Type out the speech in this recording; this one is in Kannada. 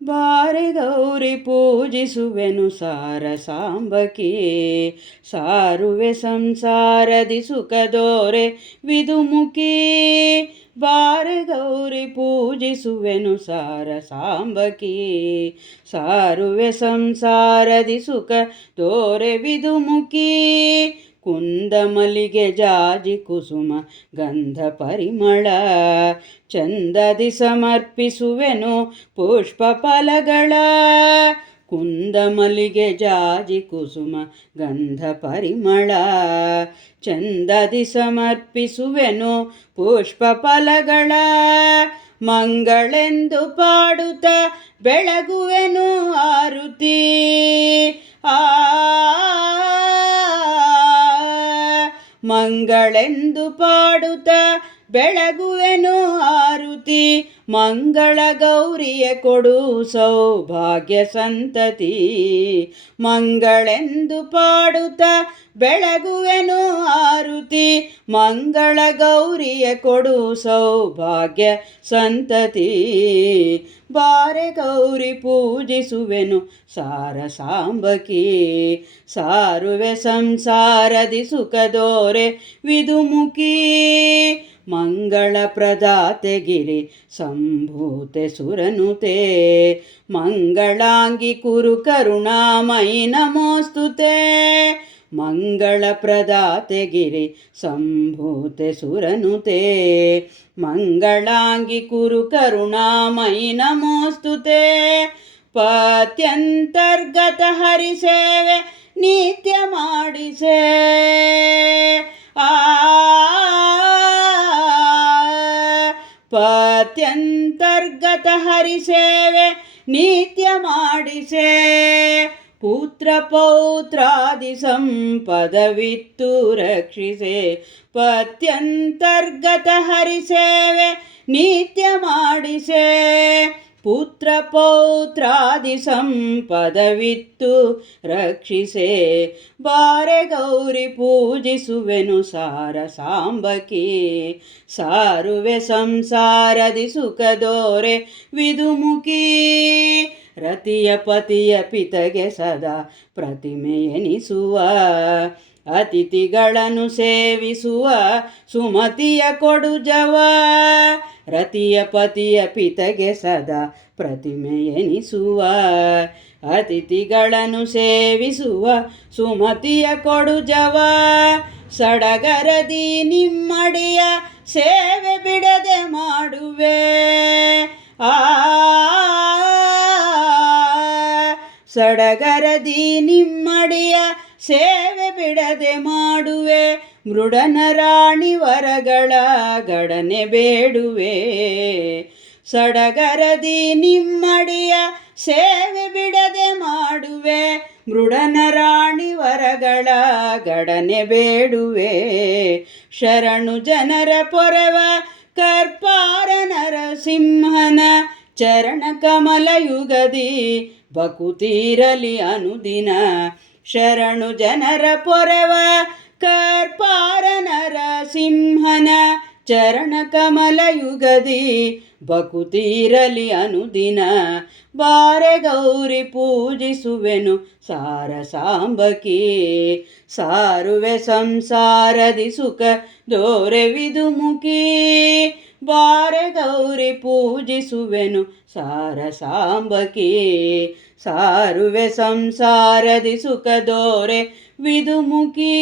ಬಾರೆ ಗೌರಿ ಪೂಜಿಸುವೆನು ಸಾರ ಸಾಂಬಕಿ, ಸಾರುವೆ ಸಂಸಾರದಿ ಸುಖದೋರೆ ವಿದುಮುಖಿ. ಬಾರೆ ಗೌರಿ ಪೂಜಿಸುವೆನು ಸಾರ ಸಾಂಬಕಿ, ಸಾರುವೆ ಸಂಸಾರದಿ ಸುಖ ತೋರೆ ವಿದುಮುಖಿ. ಕುಂದ ಮಲ್ಲಿಗೆ ಜಾಜಿ ಕುಸುಮ ಗಂಧ ಪರಿಮಳ, ಚಂದದಿ ಸಮರ್ಪಿಸುವೆನು ಪುಷ್ಪ ಫಲಗಳ. ಕುಂದ ಮಲ್ಲಿಗೆ ಜಾಜಿ ಕುಸುಮ ಗಂಧ ಪರಿಮಳ, ಚಂದದಿ ಸಮರ್ಪಿಸುವೆನು ಪುಷ್ಪ ಫಲಗಳ. ಮಂಗಳೆಂದು ಪಾಡುತ್ತ ಬೆಳಗುವೆನು ಆರುತಿ, ಮಂಗಳೆಂದು ಪಾಡುತ್ತ ಬೆಳಗುವೆನು ಆರುತಿ. ಮಂಗಳ ಗೌರಿಯ ಕೊಡು ಸೌಭಾಗ್ಯ ಸಂತತಿ, ಮಂಗಳೆಂದು ಪಾಡುತ್ತ ಬೆಳಗುವೆನು ಆರುತಿ. ಮಂಗಳ ಗೌರಿಯ ಕೊಡು ಸೌಭಾಗ್ಯ ಸಂತತಿ. ಬಾರೆ ಗೌರಿ ಪೂಜಿಸುವೆನು ಸಾರ ಸಾಂಬಕಿ, ಸಾರುವೆ ಸಂಸಾರದಿ ಸುಖದೋರೆ ವಿದುಮುಖಿ. ಮಂಗಳ ಪ್ರದಾತೆ ಗಿರಿ ಸಂಭೂತೆ ಸುರನುತೆ, ಮಂಗಳಾಂಗಿ ಕುರು ಕರುಣಾಮಯಿ ನಮೋಸ್ತುತೆ. ಮಂಗಳ ಪ್ರದಾತೆ ಗಿರಿ ಸಂಭೂತೆ ಸುರನುತೆ, ಮಂಗಳಾಂಗಿ ಕುರು ಕರುಣಾಮಯಿ ನಮೋಸ್ತುತೆ. ಪತ್ಯಂತರ್ಗತ ಹರಿಸೇವೆ ನಿತ್ಯ ಮಾಡಿಸೆ, ಪತ್ಯಂತರ್ಗತ ಹರಿಸೇವೆ ನಿತ್ಯ ಮಾಡಿಸೆ. ಪುತ್ರ ಪೌತ್ರಾದಿ ಸಂಪದವಿತ್ತು ರಕ್ಷಿಸೆ, ಪತ್ಯಂತರ್ಗತ ಹರಿಸೇವೆ ನಿತ್ಯ ಮಾಡಿಸೆ. ಪುತ್ರ ಪೌತ್ರಾದಿ ಸಂಪದವಿತ್ತು ರಕ್ಷಿಸೆ, ಬಾರೆ ಗೌರಿ ಪೂಜಿಸುವೆನು ಸಾರ ಸಾಂಬಕಿ. ಸಾರುವೆ ಸಂಸಾರದಿ ಸುಖದೋರೆ ವಿದುಮುಖಿ. ರತಿಯ ಪತಿಯ ಪಿತಗೆ ಸದಾ ಪ್ರತಿಮೆ ಎನಿಸುವ, ಅತಿಥಿಗಳನ್ನು ಸೇವಿಸುವ ಸುಮತಿಯ ಕೊಡು ಜವ. ರತಿಯ ಪತಿಯ ಪಿತಗೆ ಸದಾ ಪ್ರತಿಮೆ ಎನಿಸುವ, ಅತಿಥಿಗಳನ್ನು ಸೇವಿಸುವ ಸುಮತಿಯ ಕೊಡು ಜವ. ಸಡಗರದಿ ನಿಮ್ಮಡಿಯ ಸೇವೆ ಬಿಡದೆ ಮಾಡುವೆ, ಸಡಗರದಿ ನಿಮ್ಮಡಿಯ ಸೇವೆ ಬಿಡದೆ ಮಾಡುವೆ. ಮೃಡನರಾಣಿ ವರಗಳ ಗಡನೆ ಬೇಡುವೆ, ಸಡಗರದಿ ನಿಮ್ಮಡಿಯ ಸೇವೆ ಬಿಡದೆ ಮಾಡುವೆ. ಮೃಡನರಾಣಿ ವರಗಳ ಗಡನೆ ಬೇಡುವೆ. ಶರಣು ಜನರ ಪೊರವ ಕರ್ಪಾರ ನರಸಿಂಹನ ಚರಣ ಕಮಲ ಯುಗದಿ ಬಕುತೀರಲಿ ಅನುದಿನ. ಶರಣು ಜನರ ಪೊರವ ಕರ್ಪಾರ ನರಸಿಂಹನ ಚರಣ ಕಮಲ ಯುಗದಿ ಬಕುತೀರಲಿ ಅನುದಿನ. ಬಾರೆ ಗೌರಿ ಪೂಜಿಸುವೆನು ಸಾರ ಸಾಂಬಕಿ, ಸಾರುವೆ ಸಂಸಾರದಿ ಸುಖ ದೋರೆ ವಿದುಮುಖಿ. ಬಾರೆ ಗೌರಿ ಪೂಜಿಸುವೆನು ಸಾರ ಸಾಂಬಕಿ, ಸಾರುವೆ ಸಂಸಾರದಿ ಸುಖ ದೋರೆ ವಿದುಮುಖಿ.